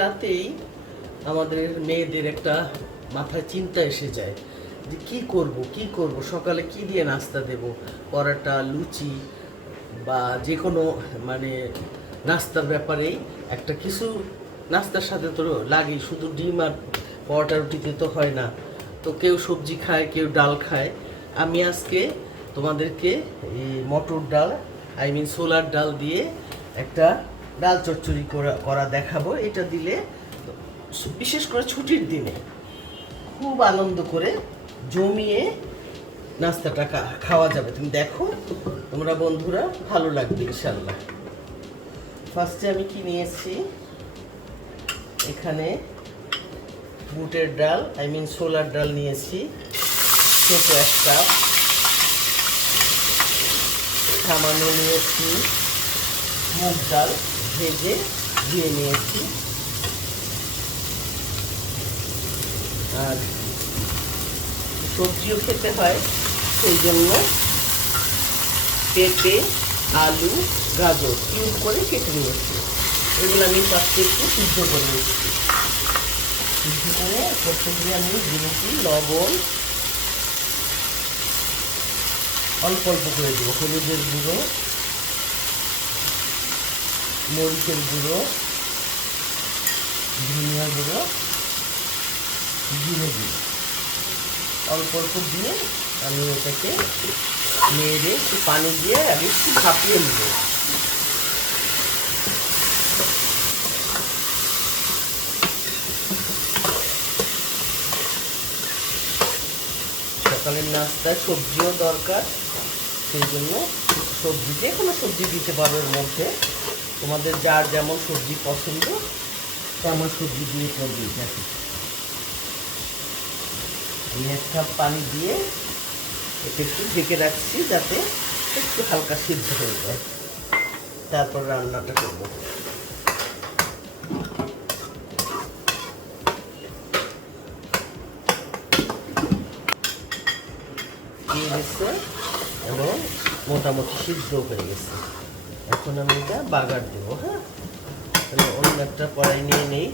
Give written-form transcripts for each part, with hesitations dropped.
রাতেই আমাদের মেয়েদের একটা মাথায় চিন্তা এসে যায় যে কি করব সকালে কি দিয়ে নাস্তা দেব, পরোটা, লুচি বা যে কোনো মানে নাস্তার ব্যাপারেই একটা কিছু নাস্তার সাথে তো লাগেই, শুধু ডিম আর পরোটা রুটিতে তো হয় না। তো কেউ সবজি খায়, কেউ ডাল খায়। আমি আজকে তোমাদেরকে এই মটর ডাল, ছোলার ডাল দিয়ে একটা ডাল চচ্চড়ি করা দেখাবো। এটা দিলে বিশেষ করে ছুটির দিনে খুব আনন্দ করে জমিয়ে নাস্তাটা খাওয়া যাবে। তুমি দেখো তোমরা বন্ধুরা, ভালো লাগবে ইনশাল্লাহ। ফার্স্টে আমি কি নিয়েছি, এখানে বুটের ডাল ছোলার ডাল নিয়েছি ছোট এক কাপ। সামান্য নিয়েছি মুগ ডাল, ভেজে ধুয়ে নিয়েছি। আর সবজিও খেতে হয়, সেই জন্য পেঁপে, আলু, গাজর কিউব করে কেটে নিয়েছি। এগুলো আমি ফার্স্টে একটু সিদ্ধ করে নিচ্ছি। সিদ্ধ করে করতে গিয়ে আমি দিয়েছি লবণ, অল্প অল্প করে দেবো হলুদের গুঁড়ো, মরিচের গুঁড়ো, ধনিয়া গুঁড়ো, জিরে গুঁড়ো অল্প অল্প দিয়ে আমি এটাকে নেড়ে একটু পানি দিয়ে আগে একটু ভাপিয়ে নেব। সকালের নাস্তায় সবজিও দরকার, সেই জন্য সবজি, যে কোনো সবজি দিতে পারো এর মধ্যে, তোমাদের যার যেমন সবজি পছন্দ তেমন সবজি দিয়ে করবে। দেখো আমি 1 কাপ পানি দিয়ে এটা একটু ঢেকে রাখছি যাতে একটু হালকা সিদ্ধ হয়ে যায়, তারপর রান্নাটা করব। দিয়ে গেছে এবং মোটামুটি সিদ্ধ হয়ে গেছে। এখন আমি এটা বাগার দেবো। হ্যাঁ, অন্য একটা কড়াই নিয়ে নেই।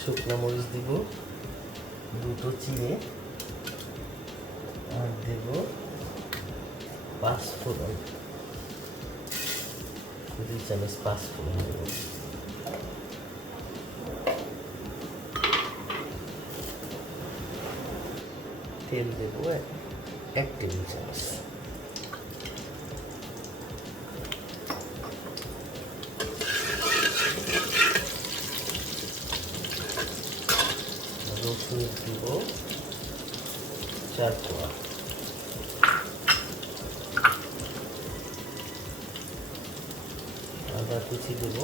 শুকনো মরিচ দিব 2টো চিড়ে, আর দেব 5 ফোড়ন, 2 চামচ 5 ফোড়ন দেব। তেল দেব 1 টেবিল চামচ। রসুন দিব 4 কোয়া, আদা কুচি দেব,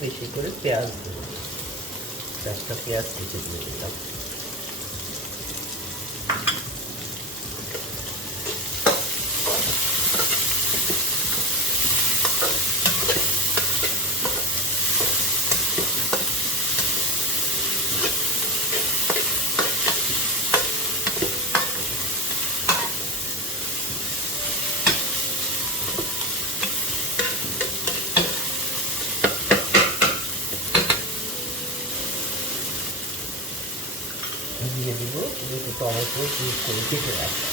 বেশি করে পেঁয়াজ দেব, 4টা পেঁয়াজ কুচি দিয়ে দিলাম। দিয়ে দিব 2টো টমেটো কিউব করে কেটে রাখা।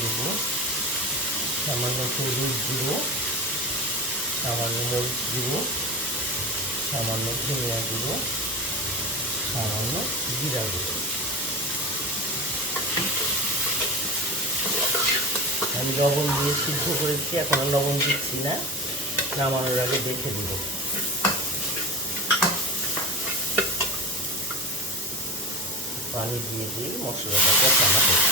দেব সামান্য হলুদ গুঁড়ো, সামান্য মরিচ গুঁড়ো, সামান্য ধনিয়া গুঁড়ো, সামান্য জিরা গুঁড়ো। আমি লবণ দিয়ে সিদ্ধ করেছি, এখন আর লবণ দিচ্ছি না, নামানোর আগে দেখে দিব। পানি দিয়ে দিই মশলাটা কষানো হোক।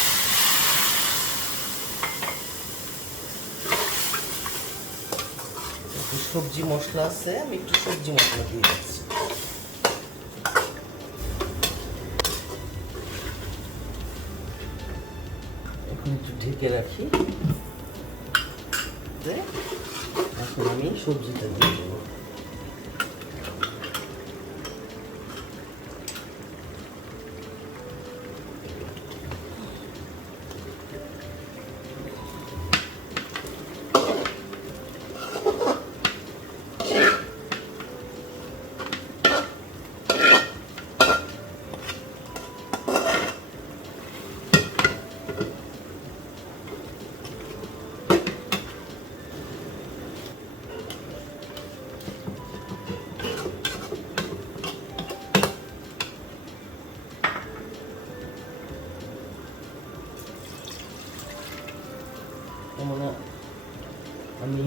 একটু সবজি মশলা আছে, আমি একটু সবজি মশলা দিয়ে দিচ্ছি। এখন একটু ঢেকে রাখি, এখন আমি সবজিটা দিয়ে দেবো। আমি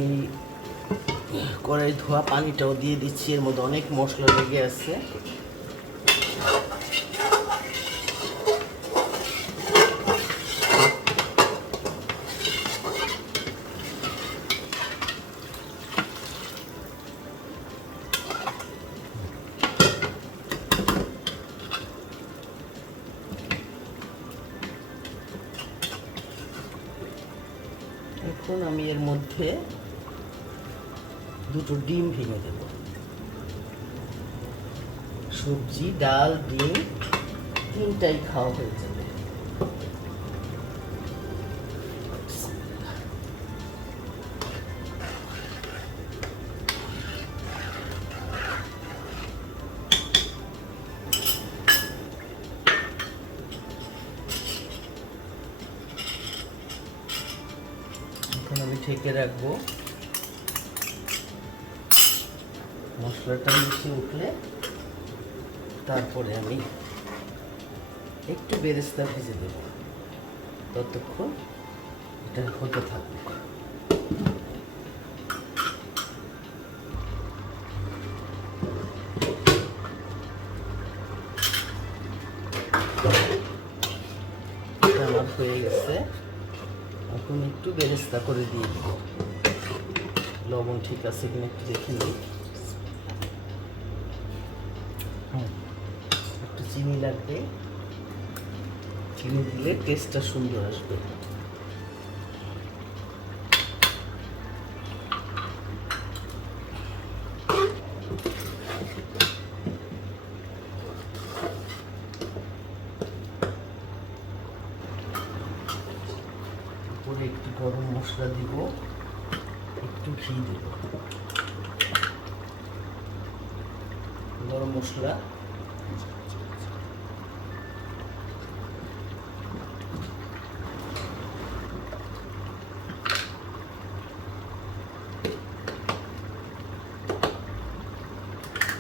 কড়াই ধোয়া পানিটাও দিয়ে দিচ্ছি, এর মধ্যে অনেক মশলা লেগে আছে। এখন আমি এর মধ্যে দুটো ডিম ভেঙে দেব। সবজি, ডাল, ডিম তিনটাই খাওয়া হয়ে যাবে। এখন আমি ঢেকে রাখবো। মশলাটা মিশে উঠলে তারপরে আমি একটু বেরেস্তা ভেজে দেব, ততক্ষণ এটা হতে থাকুক। আমার হয়ে গেছে, এখন একটু বেরেস্তা করে দিয়ে দিব। লবণ ঠিক আছে কিনা একটু দেখে নিই। একটু চিনি লাগবে, চিনি দিলে টেস্টটা সুন্দর আসবে। উপরে একটু গরম মশলা দিব, একটু ঘি দেব। গরম মশলা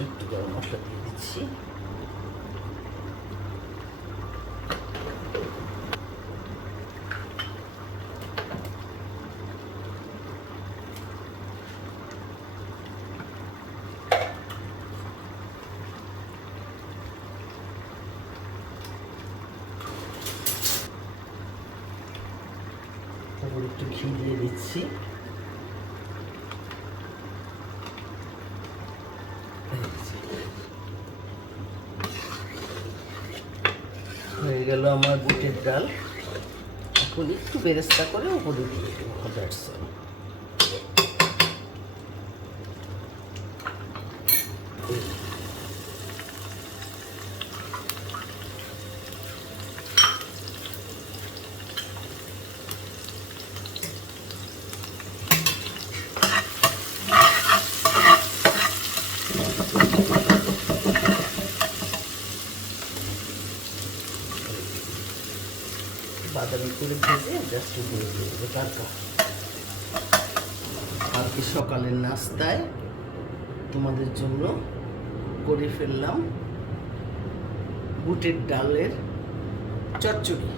একটু গরম মশলা দিয়ে দিচ্ছি। তারপর একটু ঘি দিয়ে দিচ্ছি। হয়ে গেল আমার বুটের ডাল। এখন একটু বেরেস্তা করে উপরে দিয়ে দেবো। বাদামি করে ভেজে জাস্ট উপরে দিয়ে দেবো। তারপর আজকে সকালের নাস্তায় তোমাদের জন্য করে ফেললাম বুটের ডালের চচ্চড়ি।